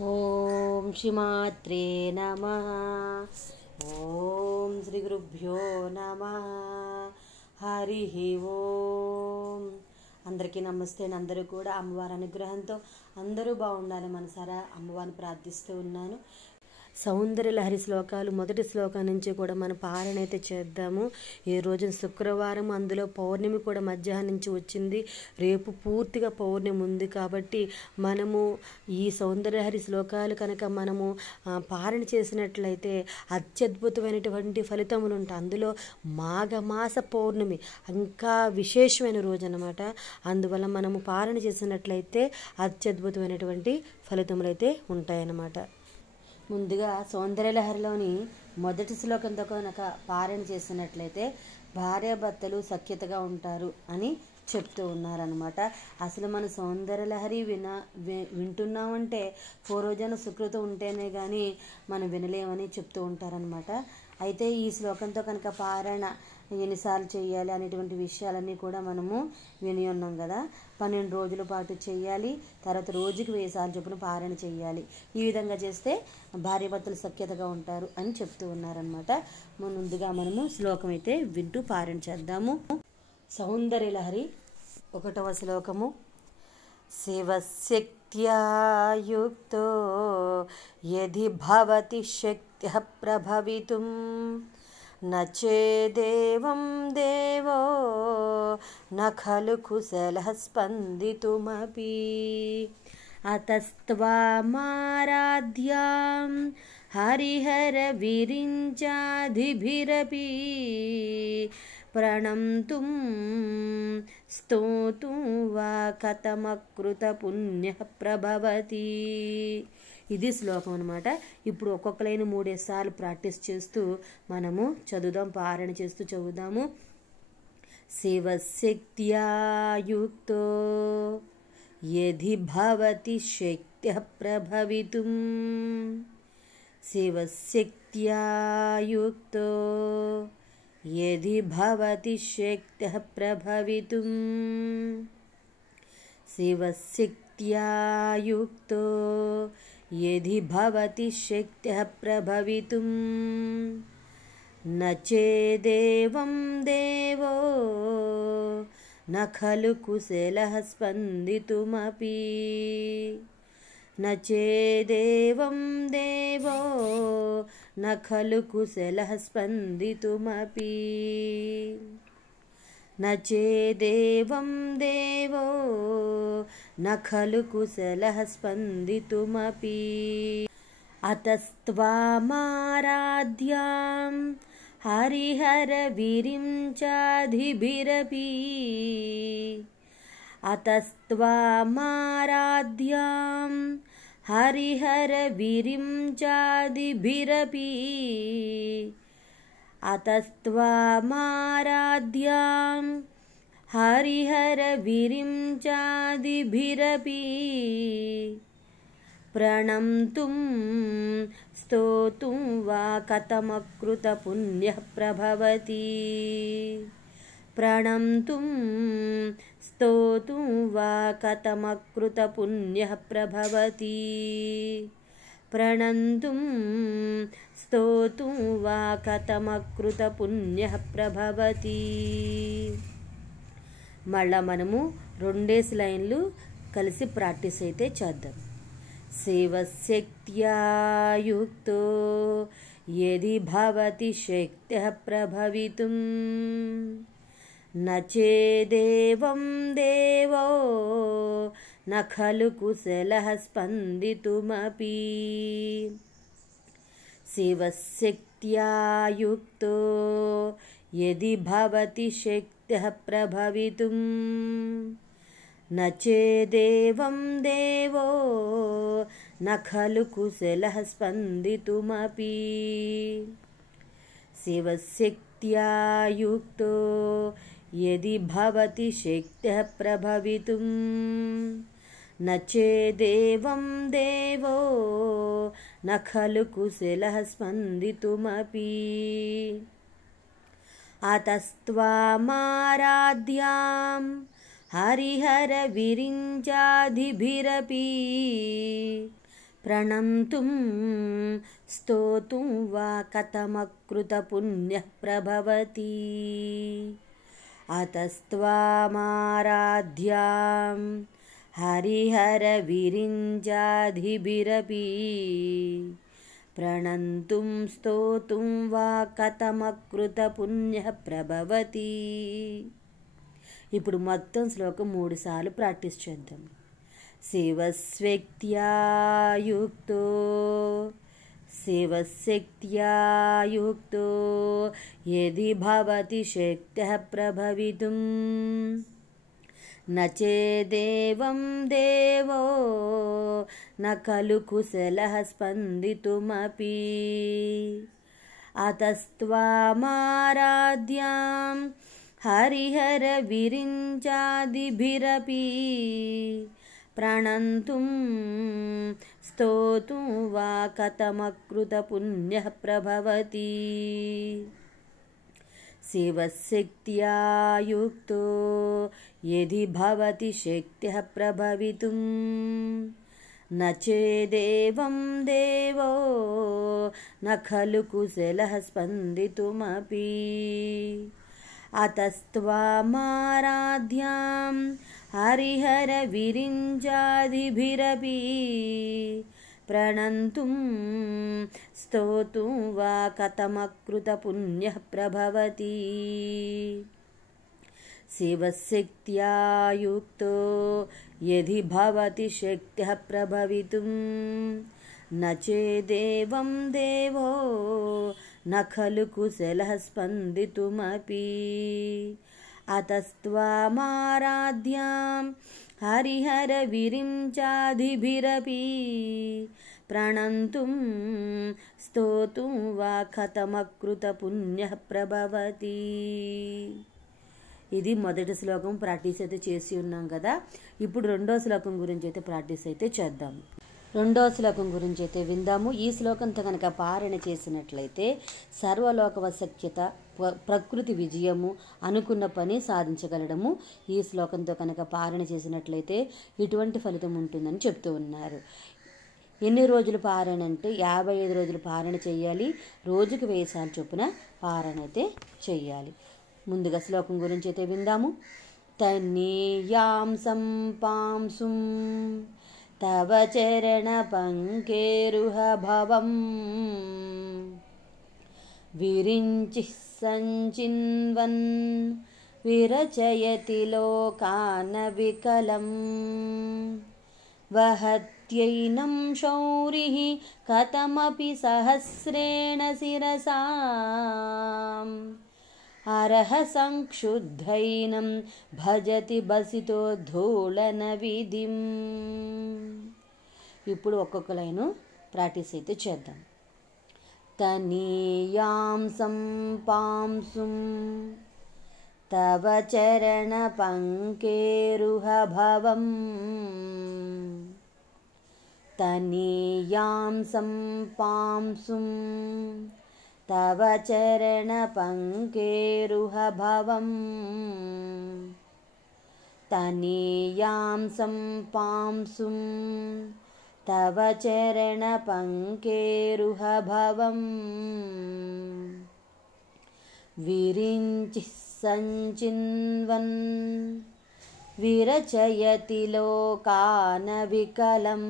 ఓం శ్రీమాత్రే నమః. ఓం శ్రీ గురుభ్యో నమః. హరి ఓం. అందరికీ నమస్తే. అందరూ కూడా అమ్మవారి అనుగ్రహంతో అందరూ బాగుండాలి మనసారా అమ్మవారిని ప్రార్థిస్తూ ఉన్నాను. సౌందర్యలహరి శ్లోకాలు మొదటి శ్లోకం నుంచి కూడా మనం పారాయణ అయితే చేద్దాము. ఈ రోజున శుక్రవారం, అందులో పౌర్ణమి కూడా మధ్యాహ్నం నుంచి వచ్చింది. రేపు పూర్తిగా పౌర్ణమి ఉంది కాబట్టి మనము ఈ సౌందర్యలహరి శ్లోకాలు కనుక మనము పారాయణ చేసినట్లయితే అత్యద్భుతమైనటువంటి ఫలితములు ఉంటాయి. అందులో మాఘమాస పౌర్ణమి ఇంకా విశేషమైన రోజు అన్నమాట. అందువల్ల మనము పారాయణ చేసినట్లయితే అత్యద్భుతమైనటువంటి ఫలితములు అయితే ఉంటాయన్నమాట. ముందుగా సౌందర్యలహరిలోని మొదటి శ్లోకంతో కనుక పారాయణ చేసినట్లయితే భార్యాభర్తలు సఖ్యతగా ఉంటారు అని చెప్తూ ఉన్నారనమాట. అసలు మన సౌందర్యలహరి వింటున్నామంటే పూర్వజన సుకృతం ఉంటేనే కానీ మనం వినలేమని చెప్తూ ఉంటారనమాట. అయితే ఈ శ్లోకంతో కనుక పారాయణ ఎన్నిసార్లు చేయాలి అనేటువంటి విషయాలన్నీ కూడా మనము విని ఉన్నాం కదా. 12 రోజుల పాటు చేయాలి. తర్వాత రోజుకి 1000 సార్లు చొప్పున పారాయణ చేయాలి. ఈ విధంగా చేస్తే భార్యాభర్తలు సఖ్యతగా ఉంటారు అని చెప్తూ ఉన్నారనమాట. ముందుగా మనము శ్లోకం అయితే వింటూ పారాయణ చేద్దాము. సౌందర్యలహరి 1వ శ్లోకము. శివశక్త్యా యుక్తో యది భవతి శక్త్యః ప్రభవితుం నచేదేవం దేవో న ఖలు కుశలః స్పందితుమపి అతస్త్వామారాధ్యాం హరిహర విరించాధిభిరపి ప్రణంతుం స్తోతుం వా కథమకృత పుణ్యః ప్రభవతి. ఇది శ్లోకం అనమాట. ఇప్పుడు ఒక్కొక్క లైన్ 3 సార్లు ప్రాక్టీస్ చేస్తూ మనము చదువుదాం, పారాయణ చేస్తూ చదువుదాము. శివశక్త్యా యుక్తో యది భవతి శక్త్యః ప్రభవితుం శివశక్త్యా యుక్తో యది భవతి శక్త్యః ప్రభవితుం శివశక్త్యా యుక్తో యది భవతి శక్త్యః ప్రభవితుం నచేదేవం దేవో న ఖలు కుశలః స్పందితుమపి నచేదేవం దేవో న ఖలు కుశలః స్పందితుమపి నచేదేవం దేవో న ఖలు కుశలః స్పందితుమపి అతస్త్వామారాధ్యాం హరిహర విరించాధిభిరపి అతస్త్వామారాధ్యాం హరిహర విరించాధిభిరపి అతస్త్వామారాధ్యాం హరిహర విరించాధిభిరపి ప్రణంతుం స్తోతుం వా కథమకృత పుణ్యః ప్రభవతి ప్రణంతుం స్తోతుం వా కథమకృత పుణ్యః ప్రభవతి ప్రణంతుం స్తోతుం వా కథమకృత పుణ్యః ప్రభవతి. మళ్ళా మనము 2 లైన్లు కలిసి ప్రాక్టీస్ అయితే చేద్దాం. శివశక్త్యా యుక్తో యది భవతి శక్త్యః ప్రభవితుం నచేదేవం దేవో న ఖలు కుశలః స్పందితుమపి శివశక్త్యా యుక్తో యది భవతి శక్త్యః ప్రభవితుం నచేదేవం దేవో న ఖలు కుశలః స్పందితుమపి శివశక్త్యా యుక్తో యది భవతి శక్త్యః ప్రభవితుం నచేదేవం దేవో న ఖలు కుశలః స్పందితుమపి అతస్త్వామారాధ్యాం హరిహర విరించాధిభిరపి प्रणन्तुं स्तोतुं वा कथमकृतपुण्यः प्रभवति अतस्त्वामाराध्यां हरिहरविरिञ्जाधिभिरपि प्रणन्तुं स्तोतुं वा कथमकृतपुण्यः ప్రభవతి. ఇప్పుడు మొత్తం శ్లోకం 3 సార్లు ప్రాక్టీస్ చేద్దాం. శివశక్త్యా యుక్తో యది భవతి శక్తః ప్రభవితుం న చేదేవం దేవో న ఖలు కుశలః స్పందితుమపి అతస్త్వామారాధ్యాం హరిహర విరించాదిభిరపి ప్రణంతుం స్తోతుం వా కథమకృతపుణ్యః ప్రభవతి. శివశక్త్యా యుక్తో యది భవతి శక్త్యః ప్రభవితుం న చేదేవం దేవో న ఖలు కుశలః స్పందితుమపి అతస్త్వామారాధ్యాం హరిహర విరించాదిభిరపి ప్రణంతుం స్తోతుం వా కథమకృతపుణ్యః ప్రభవతి. శివశక్త్యా యుక్తో యది భవతి శక్త్యః ప్రభవితుం న చేదేవం దేవో న ఖలు కుశలః స్పందితుమపి అతస్త్వామారాధ్యాం హరిహర విరించాదిభిరపి ప్రణంతుం స్తోతుం వా కథమకృతపుణ్యః ప్రభవతి. ఇది మొదటి శ్లోకం ప్రాక్టీస్ అయితే చేసి ఉన్నాం కదా. ఇప్పుడు రెండో శ్లోకం గురించి అయితే ప్రాక్టీస్ అయితే చేద్దాం. రెండో శ్లోకం గురించి అయితే విందాము. ఈ శ్లోకంతో కనుక పారణ చేసినట్లయితే సర్వలోక వశక్యత, ప్రకృతి విజయము, అనుకున్న పని సాధించగలడము ఈ శ్లోకంతో కనుక పారణ చేసినట్లయితే ఇటువంటి ఫలితం ఉంటుందని చెప్తూ ఉన్నారు. ఎన్ని రోజులు పారణ అంటే 55 రోజులు పారణ చేయాలి. రోజుకి 1000 సార్లు చొప్పున పారణ అయితే చెయ్యాలి. ముందుగా శ్లోకం గురించి అయితే విందాము. తన్నీయాం సంపాంసుం తవ చరణ పంకేరుహ భవం విరించి సంచిన్వన్ విరచయతి లోకాన వికలం వహత్యైనం శౌరిః కథమపి సహస్రేణ శిరసాం అరహ సంక్షుద్ధైనం భజతి బసితో ధూళన విధిం. ఇప్పుడు ఒక్కొక్క లైను ప్రాక్టీస్ అయితే చేద్దాం. తనీయాం సంపాంసుం తవ చరణ పంకేరుహ భవం తనీయాం సంపాంసుం తవ చరణ పంకేరుహ భవం తనీయాం సంపాంసుం తవ చరణ పంకేరుహ భవం విరించి సంచిన్వన్ విరచయతి లోకాన వికలం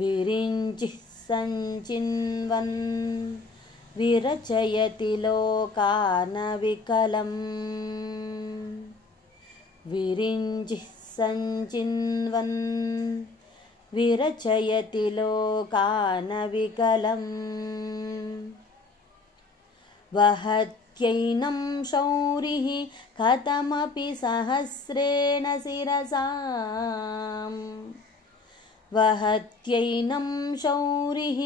విరించి సంచిన్వన్ విరచయతి లోకాన వికలం విరించి సంచిన్వన్ విరచయతి లోకాన వికలం వహత్యైనం శౌరిః కథమపి సహస్రేణ శిరసాం వహత్యైనం శౌరిః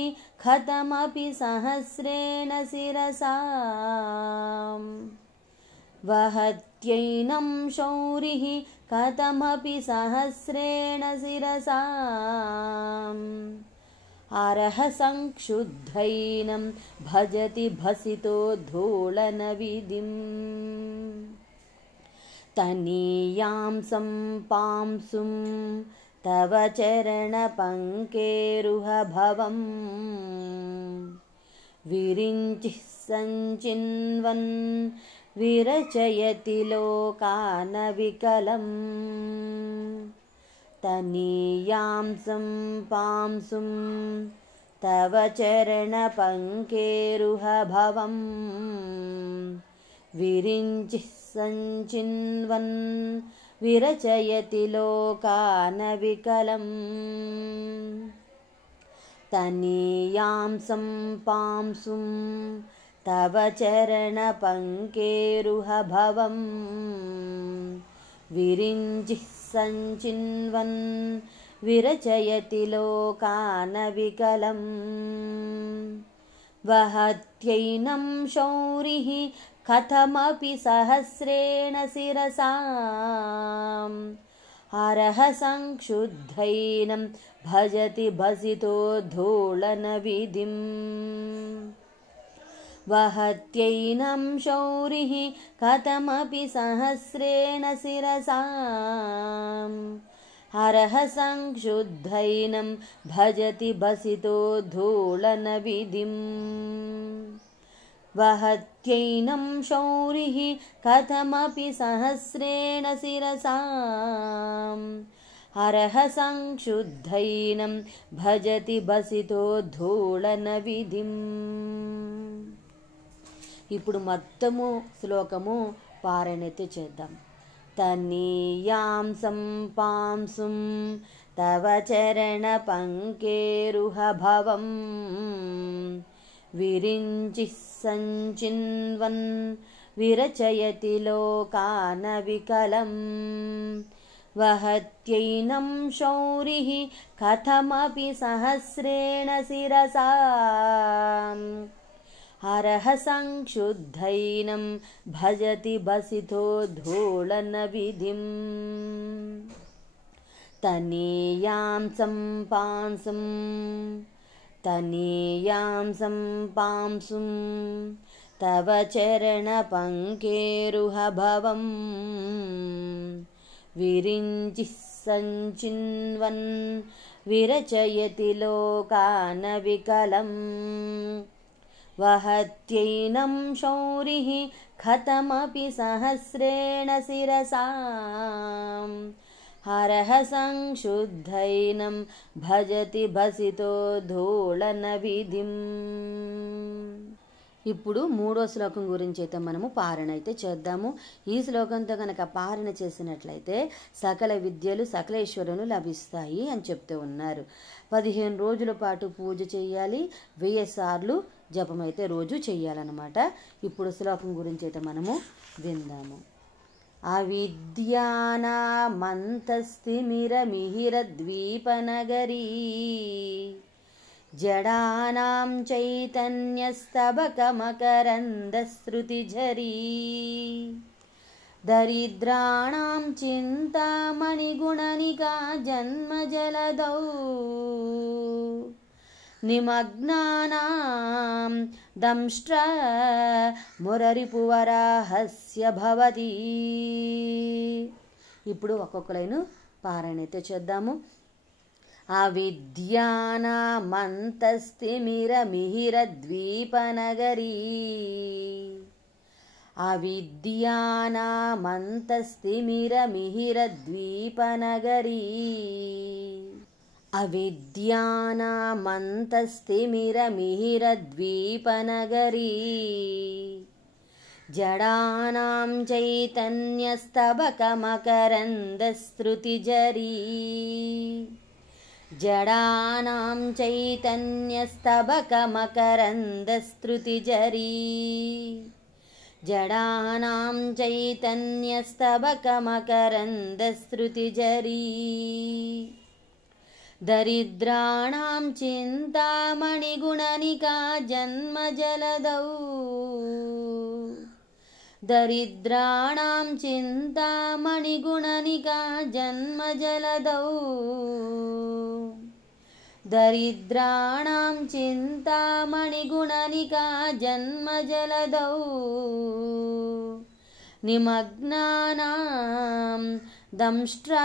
కథమపి సహస్రేణ శిరసాం వహత్యైనం శౌరిః కథమపి సహస్రేణ శిరసాం అరహ సంక్షుద్ధైనం భజతి భసితో ధూళన విధిం తనీయాం సంపాంసుం तव चरणपङ्केरुहभवं विरिञ्चिः सञ्चिन्वन् विरचयति लोकानविकलं तनीयांसं पांसुं तव चरणपङ्केरुहभवं विरिञ्चिः सञ्चिन्वन् विरचयति लोकानविकलं तनीयांसं पांसुं तव चरणपङ्केरुहभवं विरिञ्चिः सञ्चिन्वन् विरचयति लोकानविकलं वहत्यैनं शौरिः कथमपि सहस्रेण शिरसाम् हरः संक्षुद्धैनं भजति भसितोद्धूलनविधिम् वहत्यैनं शौरिः कथमपि सहस्रेण शिरसाम् हरः संक्षुद्धैनं भजति भसितोद्धूलनविधिम् वहत्यैनं शौरिः कथमपि सहस्रेण शिरसाम् हरः संक्षुद्धैनं भजति भसितोद्धूलनविधिम्। ఇప్పుడు మొత్తము శ్లోకము పారాయణైతే చేద్దాం. తనీయాంసం పాంసుం తవ చరణపంకేరుహభవం విరించిః సంచిన్వన్ విరచయతి లోకానవికలం వహత్యైనం శౌరిః కథమపి సహస్రేణ శిరసా हरः संक्षुद्धैनं भजति भसितोद्धूलनविधिम् तनीयांसं पांसुं तव चरणपङ्केरुहभवं विरिञ्चिः सञ्चिन्वन् विरचयति लोकानविकलम् वहत्यैनं शौरिः कथमपि सहस्रेण शिरसाम् हरः संक्षुद्धैनं भजति भसितोद्धूलनविधिम्। ఇప్పుడు మూడో శ్లోకం గురించి అయితే మనము పారణ అయితే చేద్దాము. ఈ శ్లోకంతో కనుక పారణ చేసినట్లయితే సకల విద్యలు సకలేశ్వరును లభిస్తాయి అని చెప్తూ ఉన్నారు. 15 రోజుల పాటు పూజ చేయాలి, 1000 సార్లు జపం అయితే రోజు చేయాలన్నమాట. ఇప్పుడు శ్లోకం గురించి అయితే మనము విందాము. అవిద్యానామంతస్తిమిరమిహిరద్వీపనగరీ జడానాం చైతన్యస్తబకమకరందశ్రుతిఝరీ దరిద్రాణాం చింతామణిగుణనికా జన్మజలదౌ నిమగ్నానాం దంష్ట్ర మురరిపువరాహస్య భవతి. ఇప్పుడు ఒక్కొక్క లైను పారాయణ అయితే చేద్దాము. అవిద్యానామంతస్తిమిరమిహిరద్వీపనగరీ అవిద్యానామంతస్తిమిరమిహిరద్వీపనగరీ అవిద్యానామంతస్తిమిరమిహిరద్వీపనగరీ జడానాం చైతన్యస్తబకమకరందశ్రుతిఝరీ జడానాం చైతన్యస్తబకమకరందశ్రుతిఝరీ జడానాం చైతన్యస్తబకమకరందశ్రుతిఝరీ దరిద్రాణాం చింతామణిగుణనికా జన్మజలదౌ దరిద్రాణాం చింతామణిగుణనికా జన్మజలదౌ దరిద్రాణాం చింతామణిగుణనికా జన్మజలదౌ నిమగ్నానాం दंष्ट्रा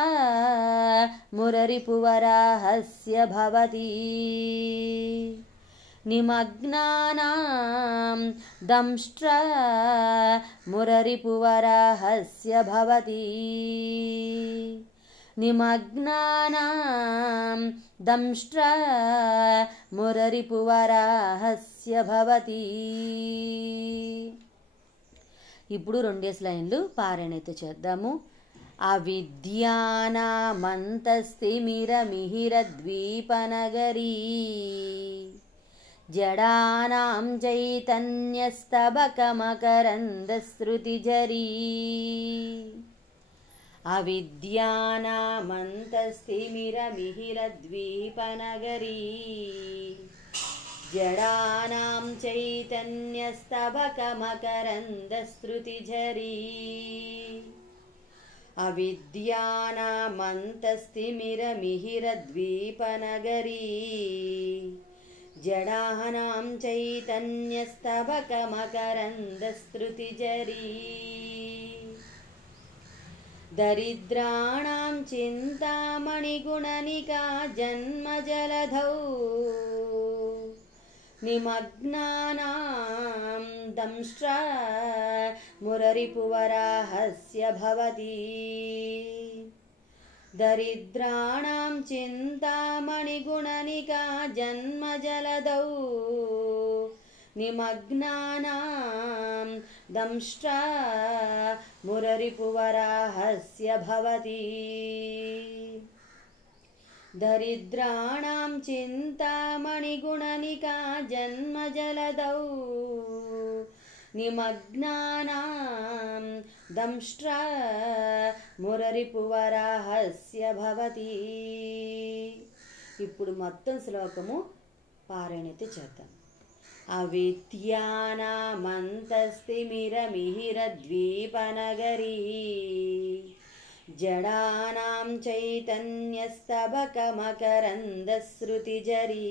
मुररिपुवराहस्य भवति निमग्नानां दंष्ट्रा मुररिपुवराहस्य भवति निमग्नानां दंष्ट्रा मुररिपुवराहस्य भवति। ఇప్పుడు రెండేసి లైన్లు పారాయణైతే చేద్దాము. అవిద్యానామంతస్తిమిరమిహిరద్వీపనగరీ జడానాం చైతన్యస్తబకమకరందశ్రుతిజరీ అవిద్యానామంతస్తిమిరమిహిరద్వీపనగరీ జడానాం చైతన్యస్తబకమకరందశ్రుతిజరీ అవిద్యానామంతస్తిమిరమిహిరద్వీపనగరీ జడానాం చైతన్యస్తబకమకరందశ్రుతిజరీ దరిద్రాణాం చింతామణిగుణనికా జన్మజలధౌ నిమగ్నానాం దంష్ట్రా మురరిపువరాహస్య భవతి దరిద్రాణాం చింతామణిగుణనికా జన్మజలధౌ నిమగ్నానాం దంష్ట్రా మురరిపువరాహస్య భవతి దరిద్రాణాం చింతామణిగుణనికా జన్మజలధౌ నిమగ్నానాం దంష్ట్రా మురరిపువరాహస్య భవతి. ఇప్పుడు మొత్తం శ్లోకము పారాయణైతే చేద్దాం. అవిద్యానామంతస్తిమిరమిహిరద్వీపనగరీ జడానాం చైతన్యస్తబకమకరందశ్రుతిజరీ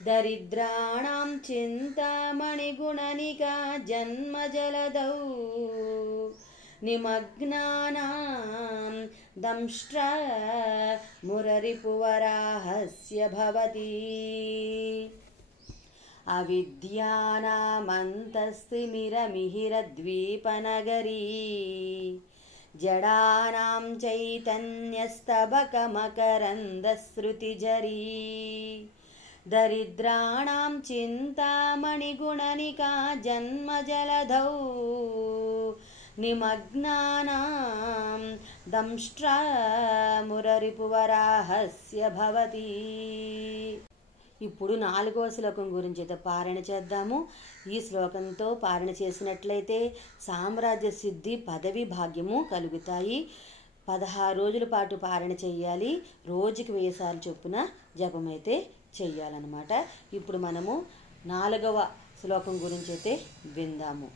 దరిద్రాణాం చింతామణిగుణనికా జన్మజలధౌ నిమగ్నానాం దంష్ట్రా మురరిపువరాహస్య భవతి అవిద్యానామంతస్తిమిరమిహిరద్వీపనగరీ జడానాం చైతన్యస్తబకమకరందశ్రుతిజరీ దరిద్రాణాం చింతామణిగుణనికా జన్మజలధౌ నిమగ్నానాం దంష్ట్రా మురరిపువరాహస్య భవతి. ఇప్పుడు 4వ శ్లోకం గురించి అయితే పారాయణ చేద్దాము. ఈ శ్లోకంతో పారాయణ చేసినట్లయితే సామ్రాజ్య సిద్ధి పదవి భాగ్యము కలుగుతాయి. 16 రోజుల పాటు పారాయణ చేయాలి. రోజుకి 1000 సార్లు చొప్పున జపం అయితే చెయ్యాలన్నమాట. ఇప్పుడు మనము 4వ శ్లోకం గురించి అయితే విందాము.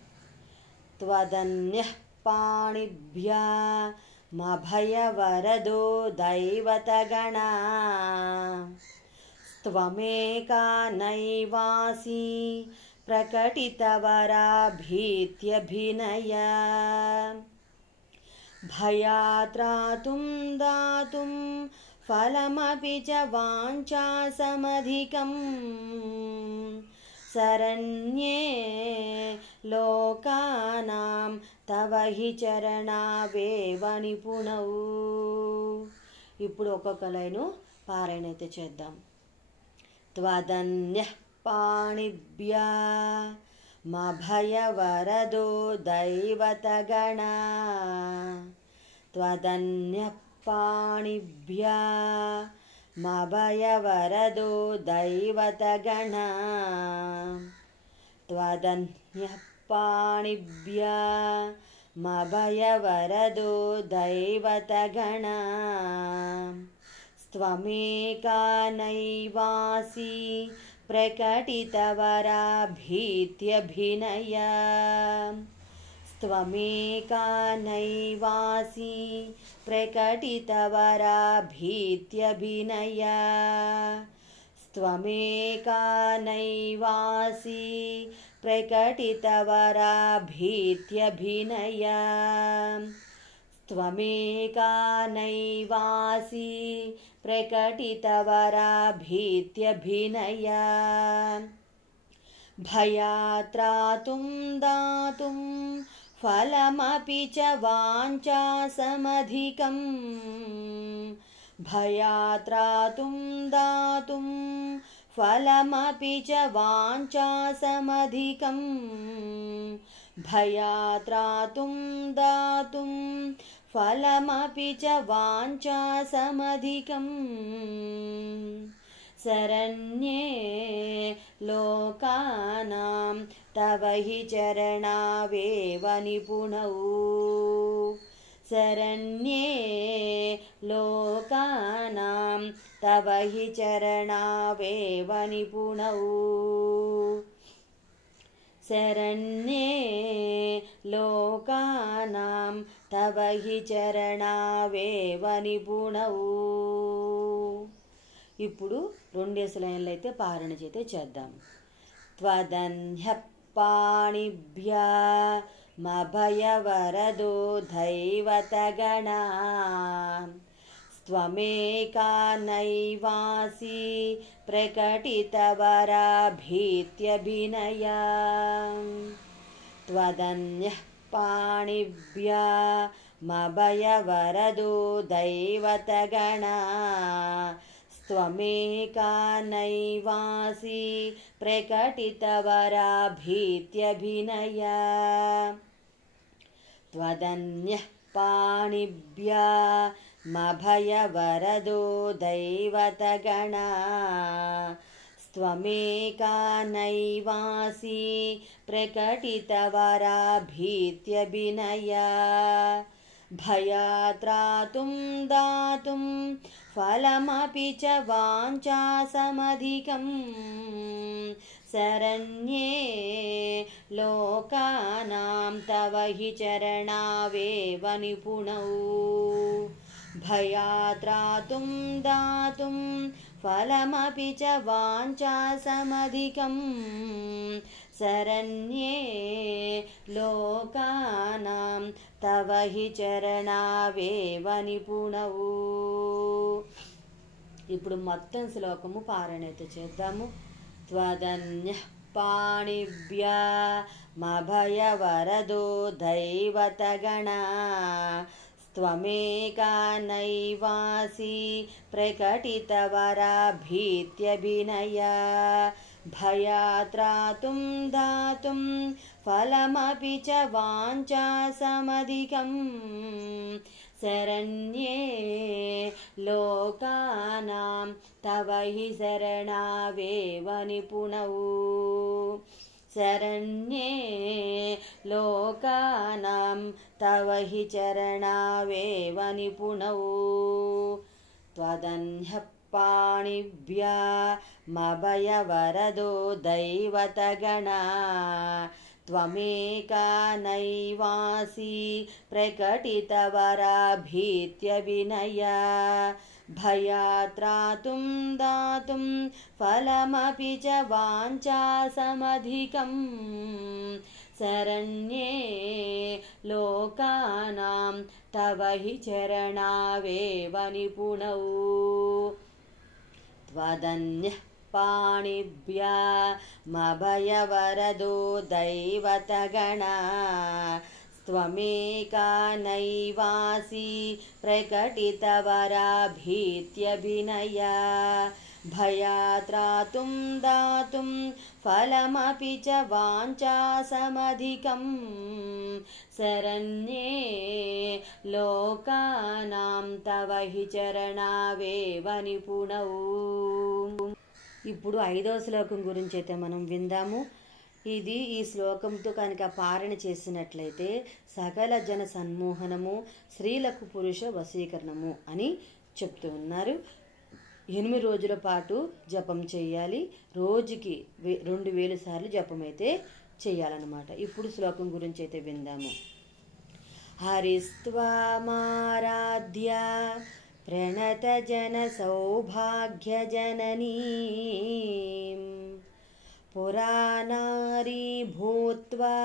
త్వదన్యః పాణిభ్యా మభయవరదో దైవతగణా త్వమేకా నైవాసి ప్రకటితవరాభీత్యభినయ భయాత్రాతుం దాతుం ఫలమపి చ వాంఛాసమధికం శరణ్యే లోకానాం తవ హి చరణావేవ నిపుణౌ. ఇప్పుడు ఒక్కొక్క లైను పారాయణ అయితే చేద్దాం. త్వదన్యః పాణిభ్యా మభయవరదో దైవతగణా త్వదన్యః పాణిభ్యా మభయవరదో దైవతగణా త్వదన్యః పాణిభ్యా మభయవరదో దైవతగణా త్వమేకా నైవాసి ప్రకటితవరాభీత్యభినయ త్వమేకా నైవాసి ప్రకటితవరాభీత్యభినయ త్వమేకా నైవాసి ప్రకటితవరాభీత్యభినయ त्वमेका नैवासि प्रकटितवराभीत्यभिनया भयात्रातुं दातुं फलमपि च वाञ्छासमधिकम् भयात्रातुं दातुं फलमपि च वाञ्छासमधिकम् भयात्रातुं दातुं फलमपि च वाञ्छासमधिकम् शरण्ये लोकानां तव हि चरणावेव निपुणौ शरण्ये लोकानां तव हि चरणावेव निपुणौ शरण्ये लोकानां तव हि चरणावेव निपुणौ ఇప్పుడు రెండేసి లైన్లు అయితే పారణ చేతే చేద్దాం. త్వదన్యః పాణిభ్యామభయవరదో దైవతగణా త్వమేకా నైవాసి ప్రకటితవరాభీత్యభినయా త్వదన్యః పాణిభ్యామభయవరదో దైవతగణా त्वमेका नैवासि प्रकटितवराभीत्यभिनया त्वदन्यः पाणिभ्यामभयवरदो दैवतगणा त्वमेका नैवासि प्रकटितवराभीत्यभिनया भयात्रातुं दातुं फलमपि च वाञ्छासमधिकम् शरण्ये लोकानां तव हि चरणावेव निपुणौ भयात्रातुं दातुं फलमपि च वाञ्छासमधिकम् शरण्ये लोकानां तव हि चरणावेव निपुणौ ఇప్పుడు మొత్తం శ్లోకము పారాయణ చేద్దాము. త్వదన్యః పాణిభ్యామభయవరదో దైవతగణా त्वमेका नैवासि प्रकटितवराभीत्यभिनया भयात्रातुं दातुं फलमपि च वाञ्छासमधिकम् शरण्ये लोकानां तव हि शरणावेव निपुणौ शरण्ये लोकानां तव हि चरणावेव निपुणौ त्वदन्यः पाणिभ्यामभयवरदो दैवतगणा त्वमेका नैवासि प्रकटितवराभीत्यभिनया भयात्रातुं दातुं फलमपि च वाञ्छासमधिकम् शरण्ये लोकानां तव हि चरणावेव निपुणौ त्वदन्यः पाणिभ्यामभयवरदो दैवतगणा त्वमेका नैवासि प्रकटितवराभीत्यभिनया भयात्रातुं दातुं फलमपि च वाञ्छासमधिकम् शरण्ये लोकानां तव हि चरणावेव निपुणौ ఇప్పుడు 5వ శ్లోకం గురించి అయితే మనం విందాము. ఇది ఈ శ్లోకంతో కనుక పారణ చేసినట్లయితే సకల జన సన్మోహనము, స్త్రీలకు పురుష వశీకరణము అని చెప్తూ ఉన్నారు. 8 రోజుల పాటు జపం చేయాలి. రోజుకి 2000 సార్లు జపం అయితే చేయాలన్నమాట. ఇప్పుడు శ్లోకం గురించి అయితే విందాము. హరిస్త్వామారాధ్య ప్రణతజన సౌభాగ్యజననీం పురాణారీ భూత్వా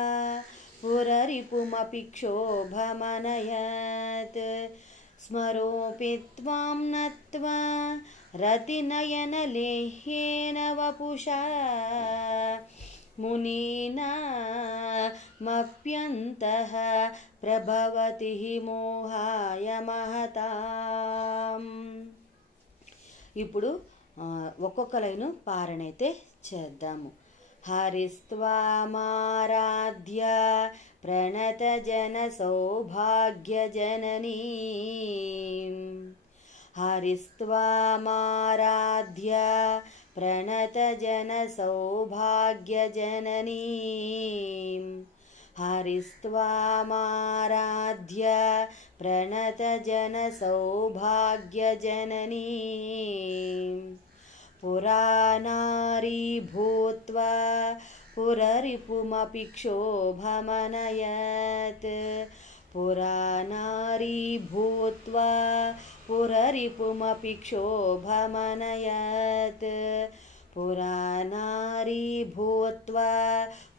पुररिपुमपि क्षोभमनयत् स्मरोऽपि त्वां नत्वा रतिनयनलेह्येन वपुषा मुनीनामप्यन्तः प्रभवति मोहाय महताम्. ఇప్పుడు ఒక్కొక్క లైను పారణైతే చేద్దాము. హరిస్త్వామారాధ్య ప్రణత జన సౌభాగ్య జననీ హరిస్త్వామారాధ్య ప్రణత జన సౌభాగ్య జననీ హరిస్త్వామారాధ్య ప్రణత జన సౌభాగ్య జననీ పురానారీ భూత్వా పురరిపుమపి క్షోభమనయత్ పురానారీ భూత్వా పురరిపుమపి క్షోభమనయత్ పురానారీ భూత్వా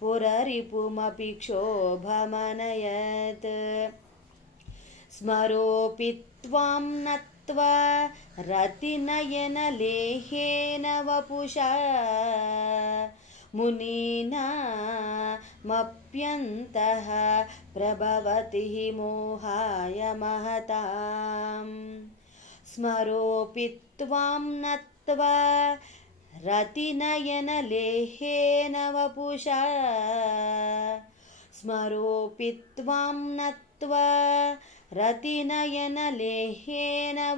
పురరిపుమపి క్షోభమనయత్ స్మరోऽపి త్వాం నత్వా రతినయనలేహేన వపుషా మునీనామప్యంతః ప్రభవతి మోహాయ మహతాम्. స్మరోऽపి త్వాం నత్వా రతినయనలేహేన వపుషా స్మరోऽపి త్వాం నత్వా రతినయనలేహేన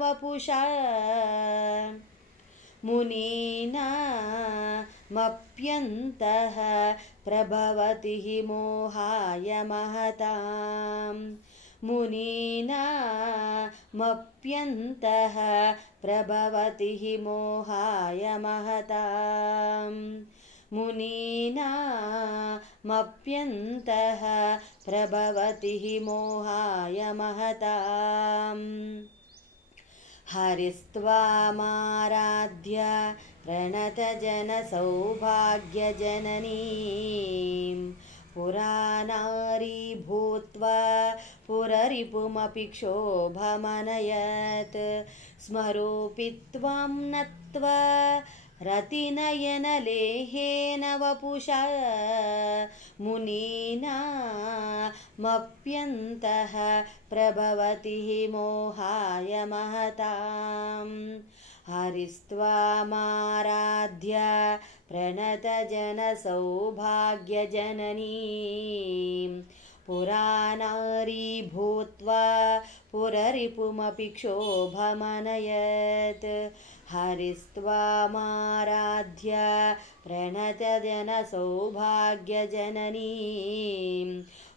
వపుషా మునీనామప్యంతః ప్రభవతి మోహాయ మహతాम्. మునీనామప్యంతః ప్రభవతి మోహాయ మహతాम्. మునీనామప్యంతః ప్రభవతి మోహాయ మహతాम्. హరిస్త్వామారాధ్య ప్రణత జన సౌభాగ్య జననీ పురానారీ భూత్వా పురరిపుమపి క్షోభమనయత్ స్మరోऽపి త్వాం నత్వా రతినయనలేహేన వపుషా మునీనామప్యంతః ప్రభవతి మోహాయ మహతాम्. హరిస్త్వామారాధ్య ప్రణత జన సౌభాగ్య జననీ పురానారీ భూత్వా పురరిపుమపి క్షోభమనయత్ హరిస్త్వామారాధ్య ప్రణత జన సౌభాగ్య జననీ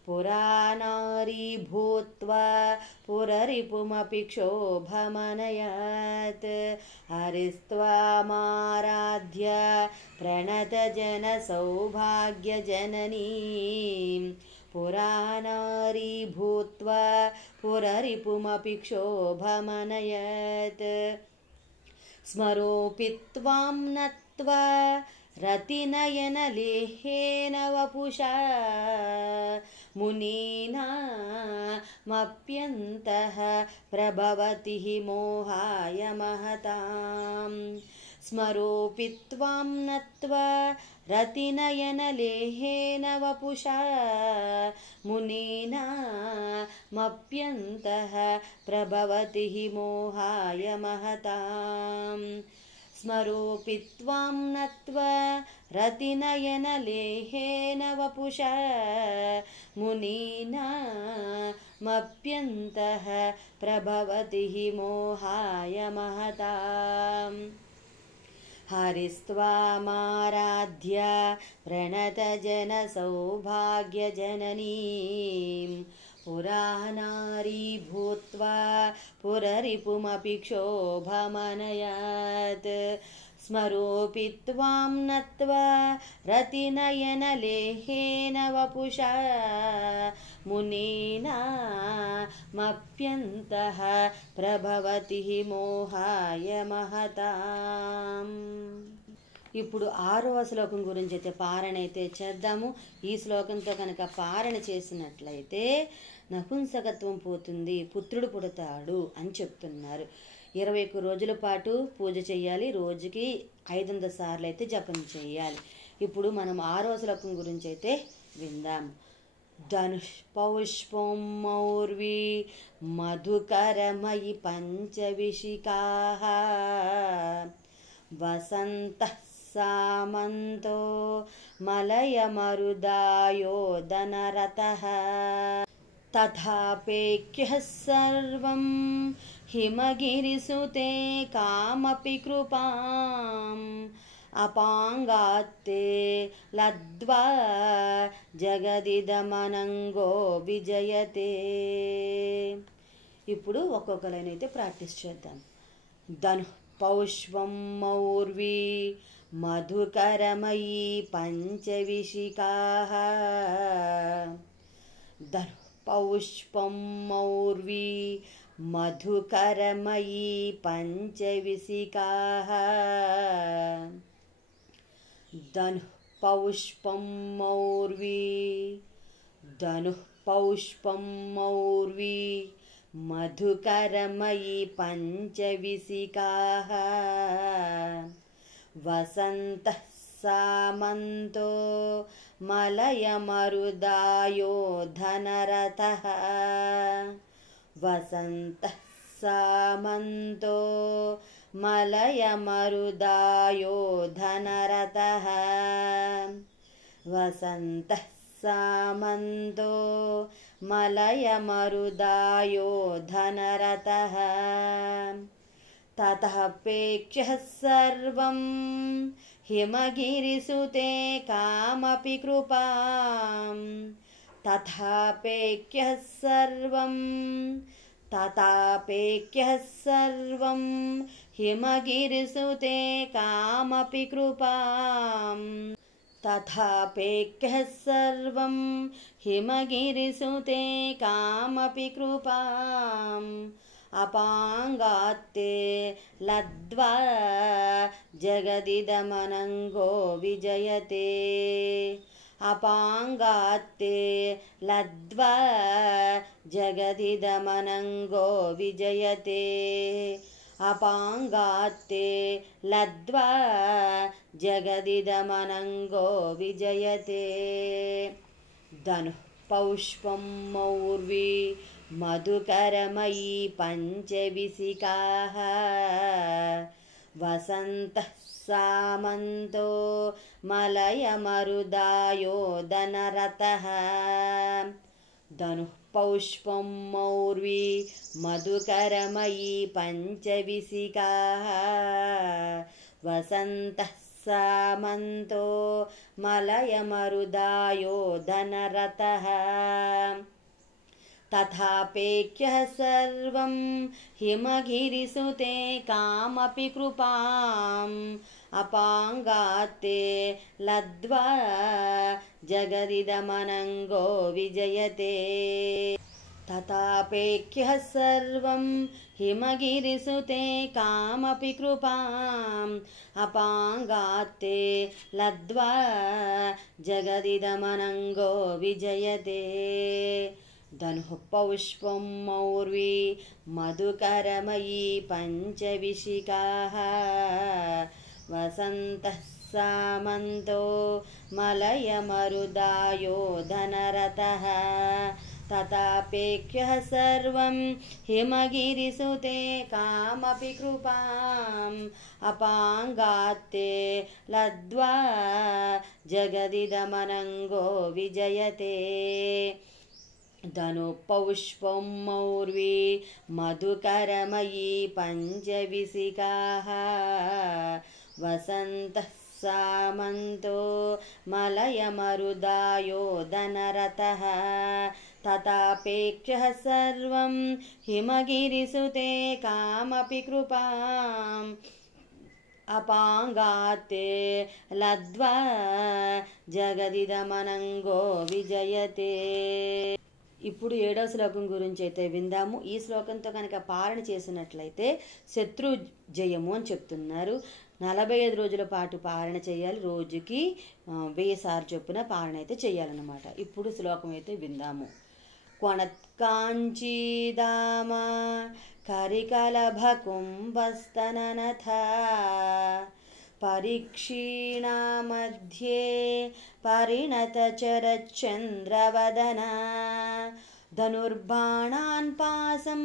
పురానారీ భూత్వా పురరిపుమపి క్షోభమనయత్ హరిస్త్వామారాధ్య ప్రణత జన సౌభాగ్య జననీ పురానారీ భూత్వా పురరిపుమపి క్షోభమనయత్ స్మరోऽపి త్వాం నత్వా రతినయనలేహేన వపుషా మునీనామప్యంతః ప్రభవతి మోహాయ మహతాम्. స్మరోऽపి త్వాం నత్వా రతినయనలేహేన వపుషా మునీనామప్యంతః ప్రభవతి మోహాయ మహతాम्. స్మరోऽపి త్వాం నత్వా రతినయనలేహేన వపుషా మునీనామప్యంతః ప్రభవతి మోహాయ మహతాम्. హరిస్త్వామారాధ్య ప్రణత జన సౌభాగ్య జననీ పురానారీ భూత్వా పురరిపుమపి క్షోభమనయత్ స్మరోऽపి త్వాం నత్వా రతినయనలేహేన వపుషా మునీనామప్యంతః ప్రభవతి మోహాయ మహతాम्. ఇప్పుడు 6వ శ్లోకం గురించి అయితే పారణ అయితే చేద్దాము. ఈ శ్లోకంతో కనుక పారణ చేసినట్లయితే నపుంసకత్వం పోతుంది, పుత్రుడు పుడతాడు అని చెప్తున్నారు. 21 రోజుల పాటు పూజ చేయాలి, రోజుకి 500 సార్లు అయితే జపం చేయాలి. ఇప్పుడు మనం 6వ శ్లోకం గురించి అయితే విందాం. ధనుష్పౌష్పం మౌర్వి మధుకరమయి పంచవిశికాః వసంతః సామంతో మలయమరుదాయోధనరతః తథాపేక్ష్యః సర్వం హిమగిరిసుతే కామపి కృపాం అపాంగాత్తే లద్వా జగదిదమనంగో విజయతే. ఇప్పుడు ఒక్కొక్క లైన్ అయితే ప్రాక్టీస్ చేద్దాం. ధను పౌష్పం మౌర్వి మధుకరమయీ పంచవిశికాః ధను పౌష్పం మౌర్వి మధుకరమయీ పంచవిశికాః ధను పౌష్పం మౌర్వి ధను పౌష్పం మౌర్వి మధుకరమయీ పంచవిశికాః వసంతః సామంతో మలయమరుదాయోధనరతః వసంతః సామంతో మలయమరుదాయోధనరతః వసంతః సామంతో మలయమరుదాయోధనరతః తతఃపేక్ష్యః సర్వం హిమగిరిసుతే కామపి కృపాం తథాపేక్ష్యః సర్వం తథాపేక్ష్యః సర్వం హిమగిరిసుతే కామపి కృపాం తథాపేక్ష్యః సర్వం హిమగిరిసుతే కామపి కృపాం అపాంగాత్తే లద్వా జగదిదమనంగో విజయతే అపాంగాత్తే లద్వా జగదిదమనంగో విజయతే అపాంగాత్తే లద్వా జగదిదమనంగో విజయతే. ధను పౌష్పం మౌర్వి మధుకరమయీ పంచవిశికాః వసంతః సామంతో మలయమరుదాయోధనరతః ధను పౌష్పం మౌర్వి మధుకరమయీ పంచవిశికాః వసంతః సామంతో మలయమరుదాయోధనరతః తథాపేక్ష్యః సర్వం హిమగిరిసుతే కామపి కృపాం అపాంగాత్తే లద్వా జగదిదమనంగో విజయతే తథాపేక్ష్యః సర్వం హిమగిరిసుతే కామపి కృపాం అపాంగాత్తే లద్వా జగదిదమనంగో విజయతే. ధను పౌష్పం మౌర్వి మధుకరమయీ పంచవిశికాః వసంతః సామంతో మలయమరుదాయోధనరతః తథాపేక్ష్యః సర్వం హిమగిరిసుతే కామపి కృపాం అపాంగాత్తే లద్వా జగదిదమనంగో విజయతే. ధను పౌష్పం మౌర్వి మధుకరమయీ పంచవిశికాః వసంతః సామంతో మలయమరుదాయోధనరతః తథాపేక్ష్యః సర్వం హిమగిరిసుతే కామపి కృపాం అపాంగాత్తే లద్వా జగదిదమనంగో విజయతే. ఇప్పుడు 7వ శ్లోకం గురించి అయితే విందాము. ఈ శ్లోకంతో కనుక పారణ చేసినట్లయితే శత్రు జయము అని చెప్తున్నారు. 45 రోజుల పాటు పారణ చేయాలి. రోజుకి 1000 సార్లు చొప్పున పారణ అయితే చేయాలన్నమాట. ఇప్పుడు శ్లోకం అయితే విందాము. క్వణత్కాంచీదామ కరికలభకుంభస్తననథ పరీక్షీణా మధ్యే పరిణతచరచంద్రవదనా ధనుర్బాణాన్ పాసం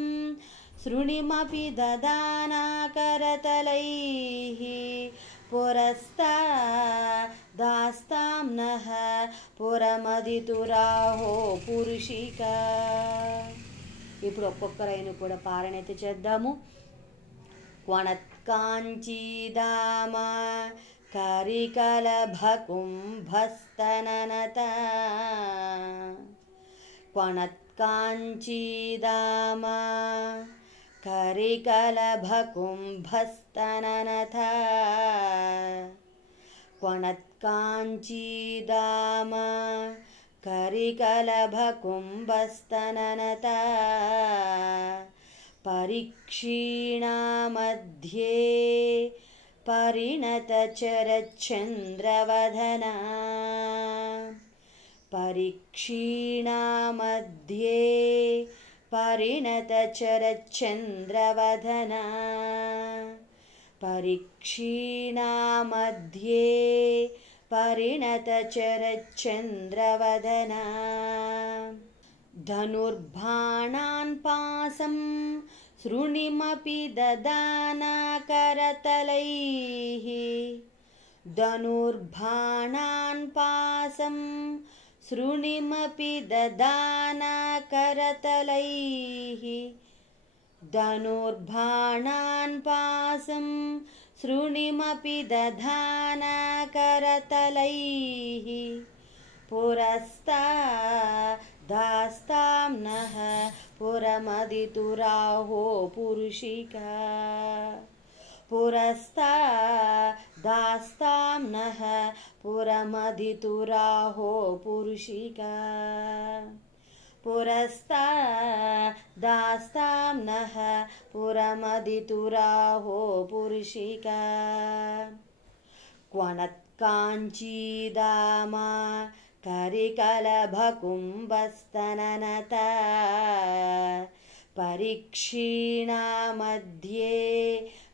శృణిమపి దదానా కరతలైః పురస్తాదాస్తాం నః పురమదితురాహో పురుషిక. ఇప్పుడు ఒక్కొక్కరైనా కూడా పారణ అయితే చేద్దాము. క్వణత్కాంచీదామ కరికలభకుంభస్తననత క్వణత్కాంచీదామ కరికలభకుంభస్తననత క్వణత్కాంచీదామ కరికలభకుంభస్తననత పరీక్షీణా మధ్యే పరిణతచరచంద్రవదనా పరీక్షీణా మధ్యే పరిణతచరచంద్రవదనా పరీక్షీణా మధ్యే పరిణతచరచంద్రవదనా ధనుర్బాణాన్ పాసం శృణిమపి దదానా కరతలైః ధనుర్బాణాన్ పాసం శృణిమపి దదానా కరతలైః ధనుర్బాణాన్ పాసం శృణిమపి దదానా కరతలైః పురస్తాదాస్తాం నః పురమదితురాహో పురుషిక పురస్తాదాస్తాం నః పురమదితురాహో పురుషిక పురస్తాదాస్తాం నః పురమదితురాహో పురుషిక క్వణత్కాంచీదామ కరికలభకుంభస్తననత పరీక్షీణా మధ్యే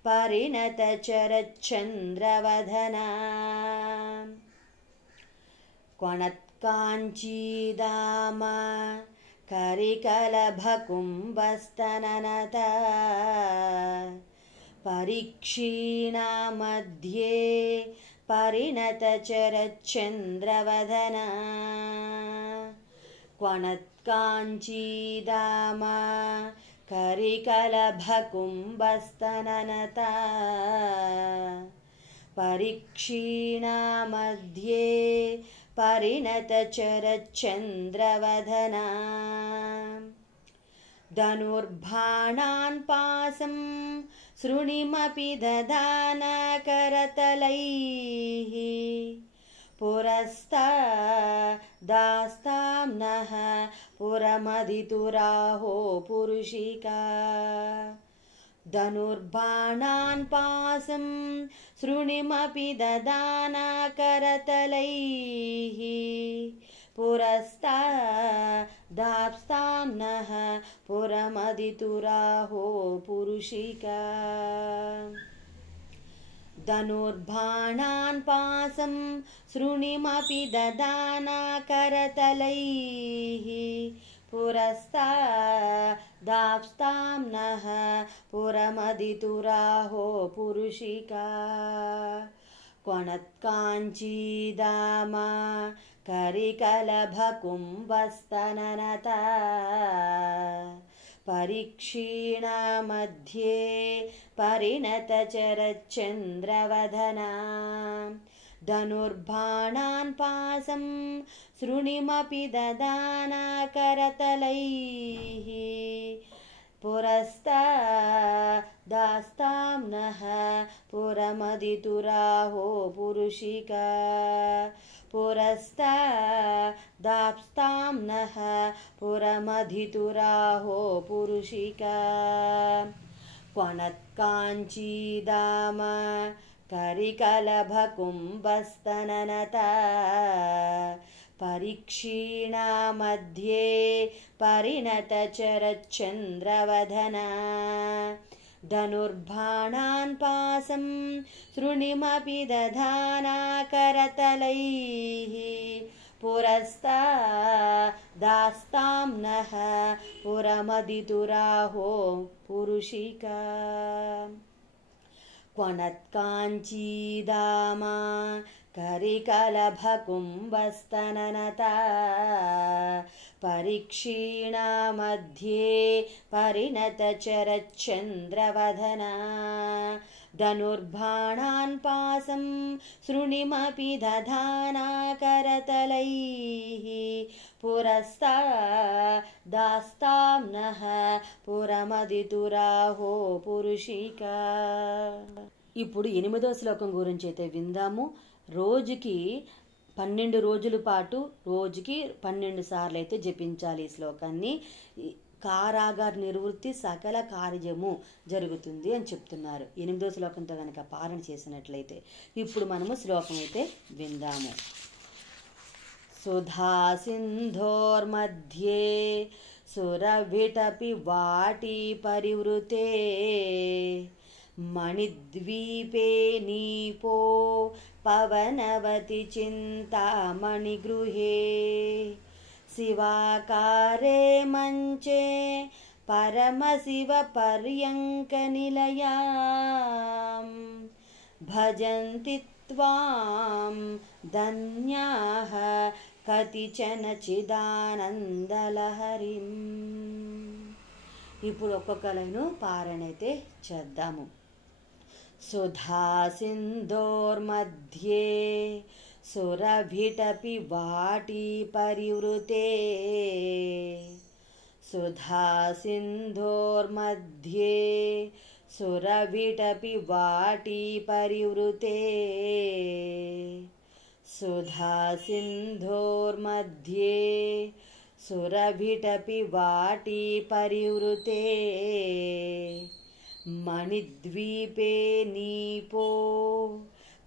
పరిణతచరచంద్రవదనా క్వణత్కాంచీదామ కరికలభకుంభస్తననత పరీక్షీణా మధ్యే పరిణతచరచంద్రవదనా క్వణత్కాంచీదామ కరికలభకుంభస్తననత పరీక్షీణా మధ్యే పరిణతచరచంద్రవదనా ధనుర్బాణాన్ పాసం శృణిమపి దదానా కరతలైః పురస్తాదాస్తాం నః పురమదితురాహో పురుషిక ధనుర్బాణాన్ పాసం శృణిమపి దదానా కరతలైః పురస్తాదాస్తాం నః పురమదితురాహో పురుషిక ధనుర్బాణాన్ పాసం శృణిమపి దదానా కరతలైః పురస్తాదాస్తాం నః పురమదితురాహో పురుషిక క్వణత్కాంచీదామ కరికలభకుంభస్తననత పరీక్షీణా మధ్యే పరిణతచరచంద్రవదనా ధనుర్బాణాన్ పాసం శృణిమపి దదానా కరతలైః పురస్తాదాస్తాం నః పురమదితురాహో పురుషిక పురస్తాదాస్తాం నః పురమదితురాహో పురుషిక క్వణత్కాంచీదామ करिकलभकुम्भस्तननता परीक्षीणा मध्ये परिणतचरच्चन्द्रवदना धनुर्बाणान् पाशं सृणिमपि दधाना करतलैः पुरस्तादास्तां नः पुरमदितुराहो पुरुषिका क्वनत्काञ्चीदामा करिकलभकुम्भस्तननता परीक्षीणा मध्ये परिणतचरच्चन्द्रवदना धनुर्बाणान् पाशं सृणिमपि दधाना करतलैः पुरस्तादास्तां नः पुरमदितुराहो पुरुषिका. ఇప్పుడు 8వ శ్లోకం గురించి అయితే విందాము. రోజుకి 12 రోజుల పాటు రోజుకి 12 సార్లు అయితే జపించాలి ఈ శ్లోకాన్ని. కారాగార నివృత్తి సకల కార్యము జరుగుతుంది అని చెప్తున్నారు 8వ శ్లోకంతో కనుక పారణ చేసినట్లయితే. ఇప్పుడు మనము శ్లోకం అయితే విందాము. సుధా సింధోర్मध्ये సురవిటపి వాటి పరివృతే మణిద్వీపే నీపో పవనవతి చింతామణిగృహే శివాకారే మంచే పరమశివ పర్యంక నిలయాం భజంతి త్వాం ధన్యాః కతిచన చిదానందలహరిం. ఇప్పుడు ఒక్కొక్క లైను పారాయణ అయితే చేద్దాము. సుధా సింధోర్मध्ये సురభిటపి వాటి పరివృతే సుధా సింధోర్मध्ये సురభిటపి వాటి పరివృతే సుధా సింధోర్मध्ये సురభిటపి వాటి పరివృతే మణిద్వీపే నీపో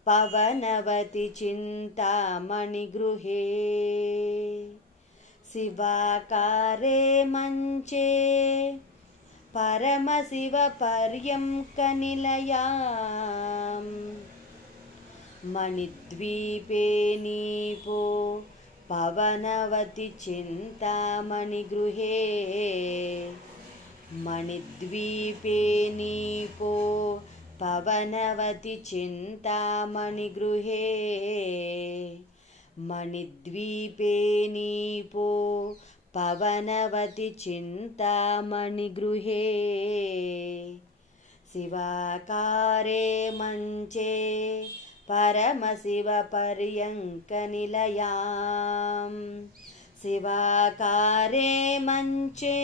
పవనవతి చింతామణిగృహే శివాకారే మంచే పరమశివ పర్యంక నిలయాం మణిద్వీపే నీపో పవనవతి చింతామణిగృహే మణిద్వీపే నీపో పవనవతి చింతామణిగృహే మణిద్వీపే నీపో పవనవతి చింతామణిగృహే శివాకారే మంచే పరమశివ పర్యంక నిలయాం శివాకారే మంచే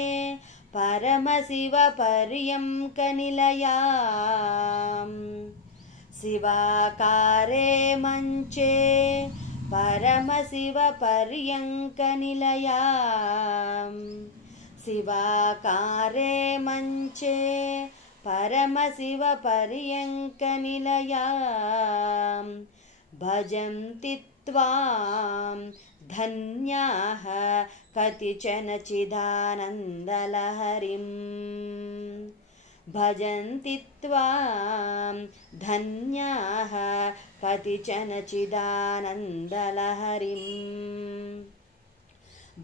పరమశివ పర్యంక నిలయాం శివాకారే మంచే పరమశివ పర్యంక నిలయాం శివాకారే మంచే పరమశివ పర్యంక నిలయాం భజంతి త్వాం ధన్యాః కతిచన చిదానందలహరిం భజంతి త్వాం ధన్యాః కతిచన చిదానందలహరిం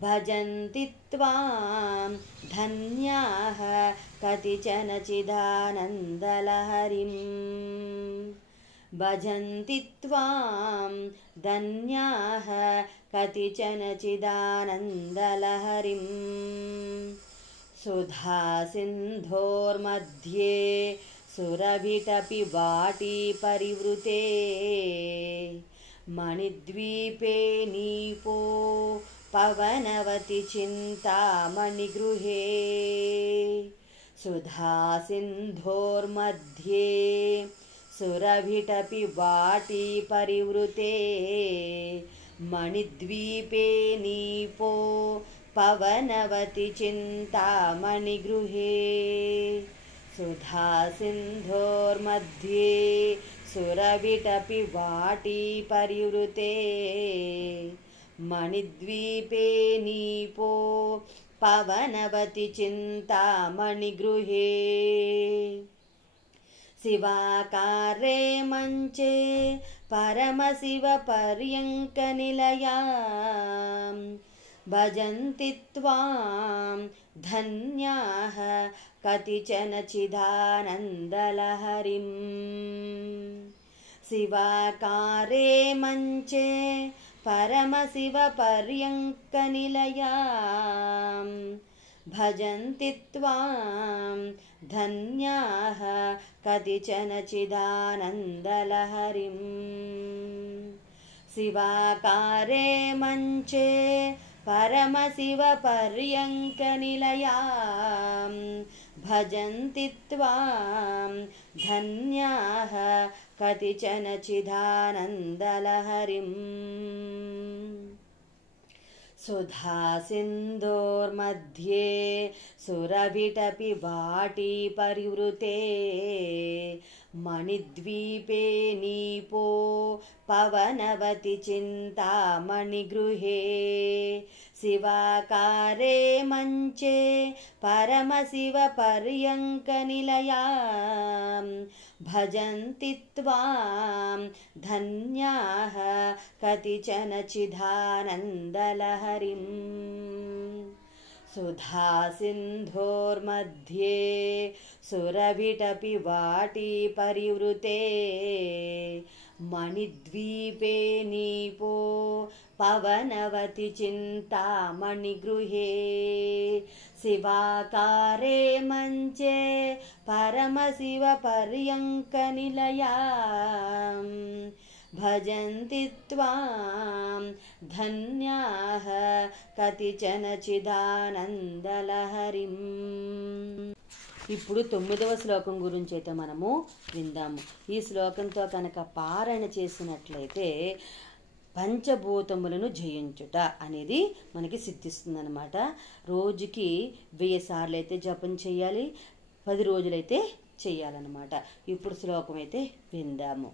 భజంతి త్వాం ధన్యాః కతిచన చిదానందలహరిం భజంతి త్వాం ధన్యాః కతిచన చిదానందలహరిం సుధా సింధోర్मध्ये సురభిటపి వాటి పరివృతే మణిద్వీపే నీపో పవనవతి చింతామణిగృహే సుధా సింధోర్मध्ये సురభిటపి వాటి పరివృతే మణిద్వీపే నీపో పవనవతి చింతామణిగృహే సుధా సింధోర్मध्ये सुरविटपि वाटी परिवृते मणिद्वीपे नीपो पवनवति चिन्तामणिगृहे शिवाकारे मञ्चे परमशिवपर्यङ्कनिलयां भजन्ति त्वां धन्याः कतिचन चिदानन्दलहरीं शिवाकारे मञ्चे परमशिवपर्यङ्कनिलयां भजन्ति त्वां धन्याः कतिचन चिदानन्दलहरीं शिवाकारे मञ्चे परमशिवपर्यङ्कनिलयां भजन्ति त्वां धन्याः कतिचन चिदानन्दलहरीं सुधासिन्धोर्मध्ये सुरभिटपि वाटी परिवृते मणिद्वीपे नीपो पवनवति चिन्तामणिगृहे शिवाकारे मञ्चे परमशिवपर्यङ्कनिलयां भजन्ति त्वां धन्याः कतिचन चिदानन्दलहरीं सुधासिन्धोर्मध्ये सुरभिटपि वाटी परिवृते मणिद्वीपे नीपो पवनवति चिन्तामणिगृहे शिवाकारे मञ्चे परमशिवपर्यङ्कनिलयां भजन्ति त्वां धन्याः कतिचन चिदानन्दलहरीं ఇప్పుడు 9వ శ్లోకం గురించి అయితే మనము విందాము. ఈ శ్లోకంతో కనుక పారాయణ చేసినట్లయితే పంచభూతములను జయించుట అనేది మనకి సిద్ధిస్తుందన్నమాట. రోజుకి 1000 సార్లు అయితే జపం చేయాలి, 10 రోజులైతే చేయాలన్నమాట. ఇప్పుడు శ్లోకం అయితే విందాము.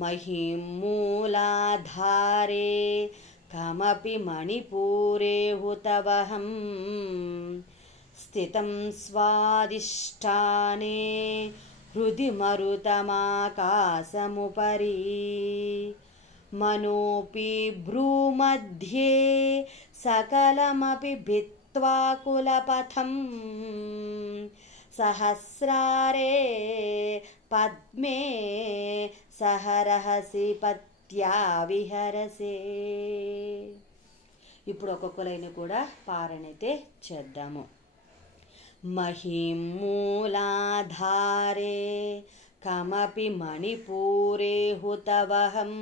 మహిం మూలాధారే కమపి మణిపూరే హుతవహం స్థితం స్వాదిష్టానే హృది మరుతమాకాశముపరి మనోపి భ్రూమధ్యే సకలమపి భిత్వా కులపథం సహస్రారే పద్మే సహరహసి పత్యా విహరసే. ఇప్పుడు ఒక్కొక్క లైన్ కూడా పారాయణ అయితే చేద్దాము. మహిం మూలాధారే కమపి మణిపూరే హుతవహం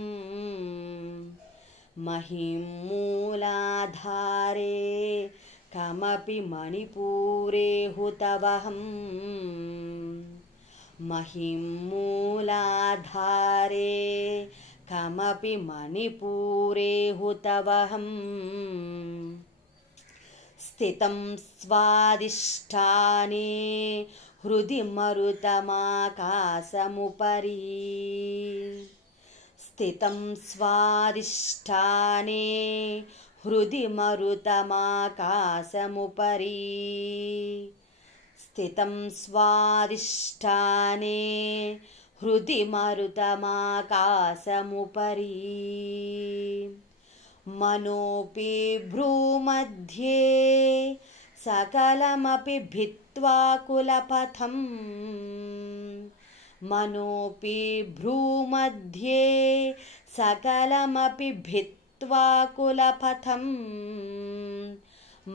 మహిం మూలాధారే కమపి మణిపూరే హుతవహం మహిం మూలాధారే కమపి మణిపూరే హుతవహం స్థితం స్వాదిష్టానే హృది మరుతమాకాశముపరి స్థితం స్వాదిష్టానే హృది మరుతమాకాశముపరి స్థితం స్వాదిష్టానే హృది మరుతమాకాశముపరి మనోపి భ్రూమధ్యే సకలమపి భిత్వా కులపథం మనోపి భ్రూమధ్యే సకలమపి భిత్వా కులపథం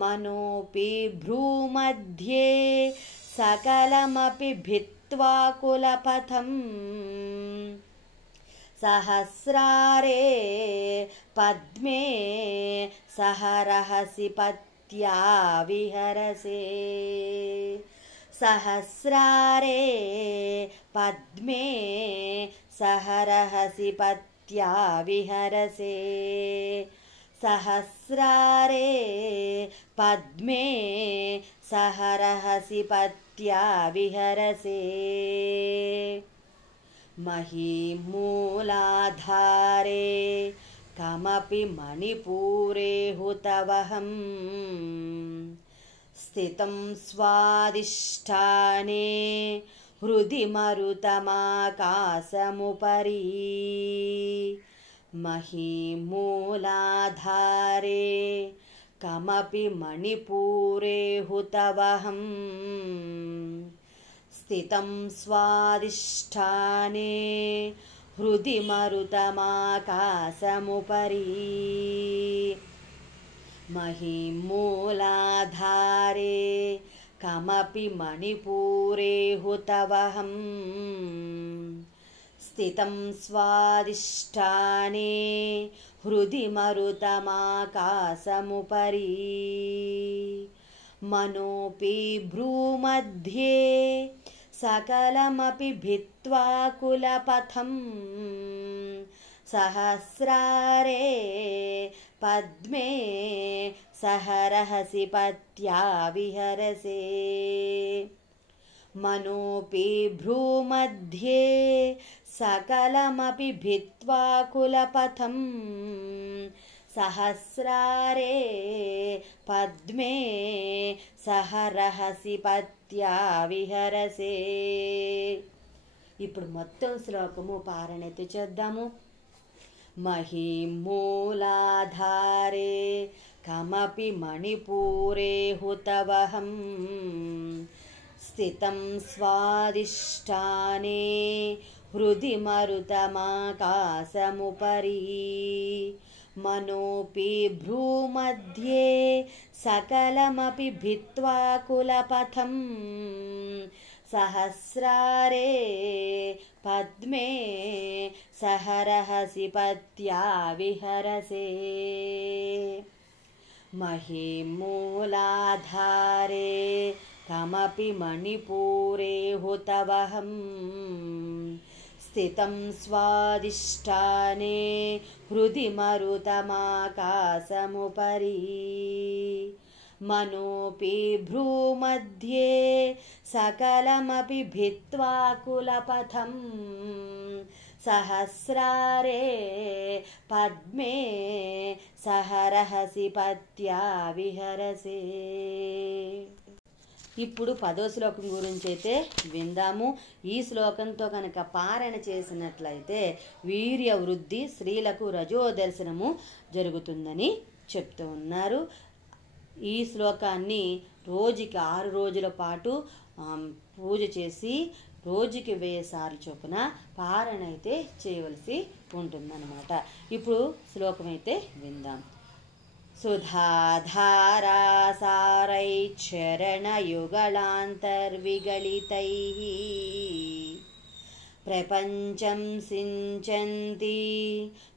మనోపి భ్రూమధ్యే సకలమపి భిత్వా కులపథం సహస్రారే పద్మే సహరహసి పత్యా విహరసే సహస్రారే పద్మే సహరహసి పత్యా విహరసే సహస్రారే పద్మే సహరహసి పత్యా విహరసే महीमूलाधारे कमपि मणिपूरे हुतवहं स्थितं स्वादिष्ठाने हृदि मरुतमाकाशमुपरि महीमूलाधारे कमपि मणिपूरे हुतवहं स्थितं स्वादिष्ठाने हृदि मरुतमाकाशमुपरि महीमूलाधारे कमपि मणिपूरे हुतवहं स्थितं स्वादिष्ठाने हृदि मरुतमाकाशमुपरि मनोऽपि भ्रूमध्ये सकलमपि भित्त्वा कुलपथं सहस्रारे पद्मे सहरहसि पत्या विहरसे मनोऽपि भ्रूमध्ये सकलमपि भित्त्वा कुलपथं सहस्रारे पद्मे सहरहसि पत्या విహరసే. ఇప్పుడు మొత్తం శ్లోకము పారాయణైతే చేద్దాము. మహీమూలాధారే కమపి మణిపూరే హుతవహం స్థితం స్వాదిష్టానే హృది మరుతమాకాశముపరి मनोऽपि भ्रूमध्ये सकलमपि भित्त्वा कुलपथं सहस्रारे पद्मे सहरहसि पत्या विहरसे महीमूलाधारे कमपि मणिपूरे हुतवहं स्थितं स्वादिष्ठाने हृदि मरुतमाकाशमुपरि मनोऽपि भ्रूमध्ये सकलमपि भित्त्वा कुलपथं सहस्रारे पद्मे सहरहसि पत्या విహరసే. ఇప్పుడు 10వ శ్లోకం గురించి అయితే విందాము. ఈ శ్లోకంతో కనుక పారాయణ చేసినట్లయితే వీర్య వృద్ధి, స్త్రీలకు రజోదర్శనము జరుగుతుందని చెప్తూ ఉన్నారు. ఈ శ్లోకాన్ని రోజుకి 6 రోజుల పాటు పూజ చేసి రోజుకి 1000 సార్లు చొప్పున పారాయణ అయితే చేయవలసి ఉంటుందన్నమాట. ఇప్పుడు శ్లోకం అయితే విందాం. सुधाधारासारैश्चरणयुगलान्तर्विगलितैः प्रपञ्चं सिञ्चन्ति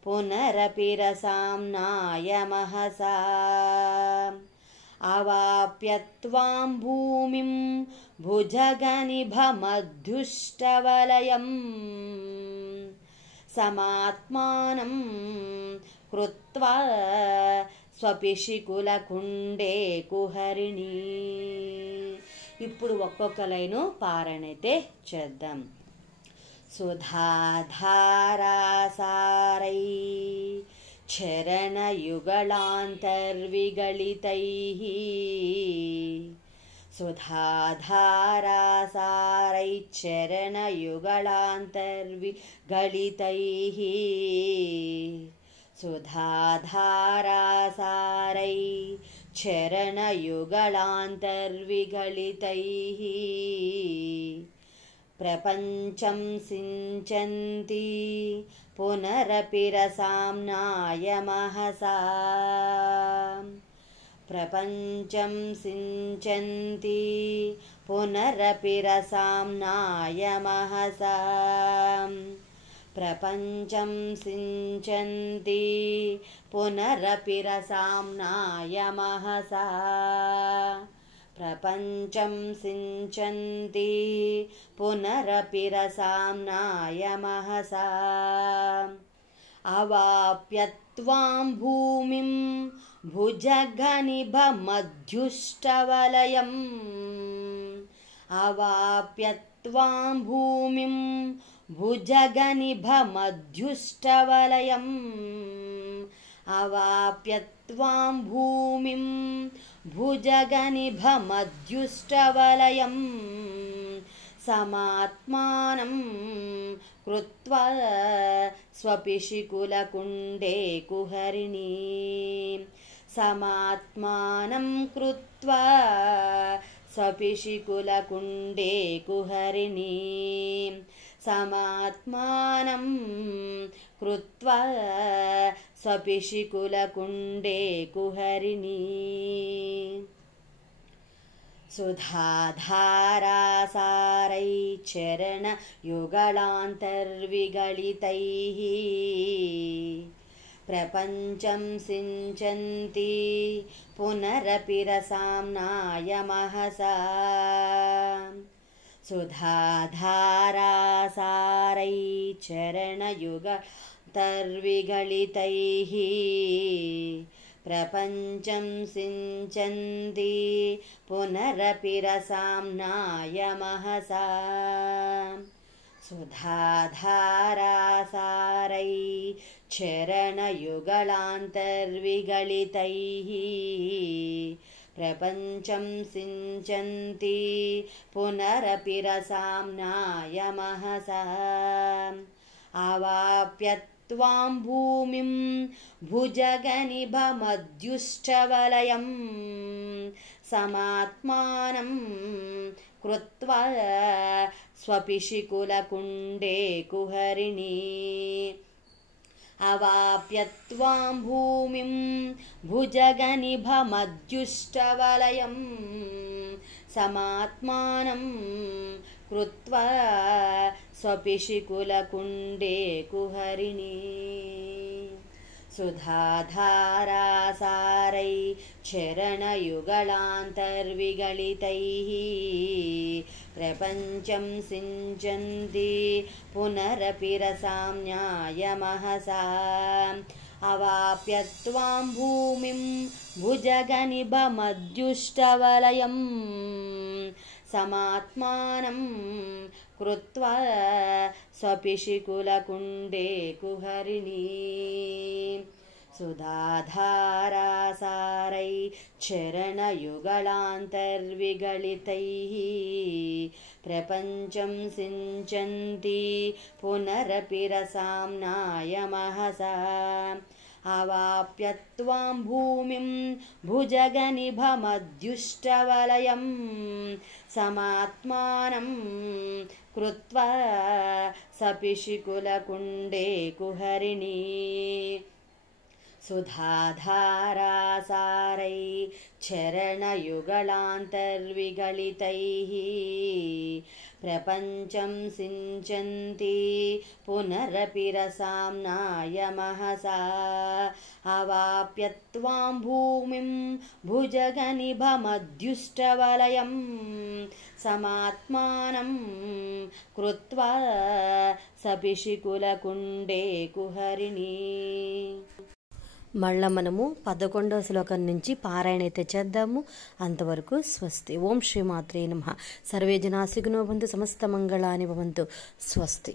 पुनरपि रसाम्नायमहसा अवाप्य त्वां भूमिं भुजगनिभमध्युष्टवलयं समात्मानं कृत्वा స్వపిషికులకుండే కుహరిణి. ఇప్పుడు ఒక్కొక్క లైను పారాయణ అయితే చేద్దాం. సుధాధారాసారై చరణయుగళాంతర్విగళితైః సుధాధారాసారై చరణయుగళాంతర్విగళితైః सुधाधारासारै चरणयुगलान्तर्विगलितैः प्रपञ्चं सिञ्चन्ति पुनरपि रसाम्नायमहसा प्रपञ्चं सिञ्चन्ति पुनरपि रसाम्नायमहसा प्रपञ्चं सिञ्चन्ति पुनरपि रसाम्नायमहसा प्रपञ्चं सिञ्चन्ति पुनरपि रसाम्नायमहसा अवाप्य त्वां भूमिं भुजगनिभमध्युष्टवलयम् अवाप्य त्वां भूमिं भुजगनिभमध्युष्टवलयम् अवाप्य त्वां भूमिं भुजगनिभमध्युष्टवलयं समात्मानं कृत्वा स्वपिशिकुलकुण्डे कुहरिणी समात्मानं कृत्वा स्वपिशिकुलकुण्डे कुहरिणी समात्मानं कृत्वा स्वपिशिकुलकुण्डे कुहरिणी सुधाधारासारैश्चरणयुगलान्तर्विगलितैः प्रपञ्चं सिञ्चन्ति पुनरपि रसाम्नायमहसा सुधाधारासारैश्चरणयुगलान्तर्विगलितैः प्रपञ्चं सिञ्चन्ति पुनरपि रसाम्नायमहसा सुधाधारासारैश्चरणयुगलान्तर्विगलितैः प्रपञ्चं सिञ्चन्ति पुनरपि रसाम्नायमहसा अवाप्य त्वां भूमिं भुजगनिभमध्युष्टवलयं समात्मानं कृत्वा स्वपिशिकुलकुण्डे कुहरिणी अवाप्य त्वां भूमिं भुजगनिभमध्युष्टवलयं समात्मानं कृत्वा स्वपिशिकुलकुण्डे कुहरिणी सुधाधारासारैश्चरणयुगलान्तर्विगलितैः प्रपञ्चं सिञ्चन्ति पुनरपि रसाम्नायमहसा अवाप्य त्वां भूमिं भुजगनिभमध्युष्टवलयं समात्मानं कृत्वा स्वपिशिकुलकुण्डे कुहरिणी सुधाधारासारैश्चरणयुगलान्तर्विगलितैः प्रपञ्चं सिञ्चन्ति पुनरपि रसाम्नायमहसा अवाप्य त्वां भूमिं भुजगनिभमध्युष्टवलयं समात्मानं कृत्वा स्वपिशिकुलकुण्डे कुहरिणी सुधाधारासारैश्चरणयुगलान्तर्विगलितैः प्रपञ्चं सिञ्चन्ति पुनरपि रसाम्नायमहसा अवाप्य त्वां भूमिं भुजगनिभमध्युष्टवलयं समात्मानं कृत्वा स्वपिशिकुलकुण्डे कुहरिणी మళ్ళా మనము 11వ శ్లోకం నుంచి పారాయణ అయితే చేద్దాము. అంతవరకు స్వస్తి. ఓం శ్రీ మాత్రే నమః. సర్వే జనా సుఖినో భవంతు. సమస్త మంగళాని భవంతు. స్వస్తి.